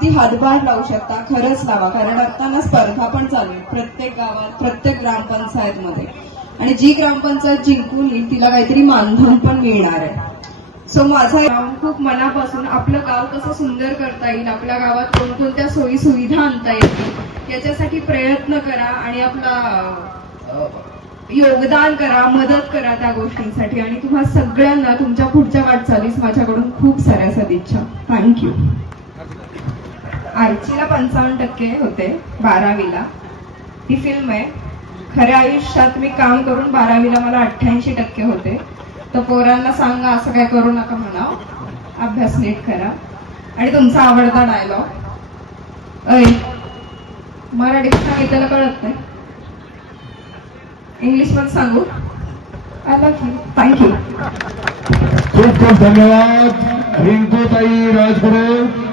किती हातभार लावू शकता खरंच लावा, कारण आता ना स्पर्धा पण चालू आहे प्रत्येक गावात, प्रत्येक ग्रामपंचायत मध्ये, आणि जी ग्रामपंचायत जिंकून येईल तिला काहीतरी मानधन पण मिळणार आहे. सो माझा खूप मनापासून आपलं गाव कसं सुंदर करता येईल, आपल्या गावात कोणकोणत्या सोयी सुविधा आणता येतील याच्यासाठी प्रयत्न करा आणि आपला योगदान करा, मदत करा त्या गोष्टींसाठी. आणि तुम्हा सगळ्यांना तुमच्या पुढच्या वाटचालीस माझ्याकडून खूप साऱ्या सदिच्छा. थँक्यू. आर्चीला 55% होते 12वीला. ती फिल्म आहे. खऱ्या आयुष्यात मी काम करून 12वीला मला 88% होते. तर पोरांना सांगा असं काय करू नका म्हणा, अभ्यास नीट करा. आणि तुमचा आवडता डायलॉग, अय मराठीत सांगितलेलं कळत नाही, इंग्लिश मध्ये सांगू? I love you. थँक्यू. खूप खूप धन्यवाद रिंकूताई राजगुरू.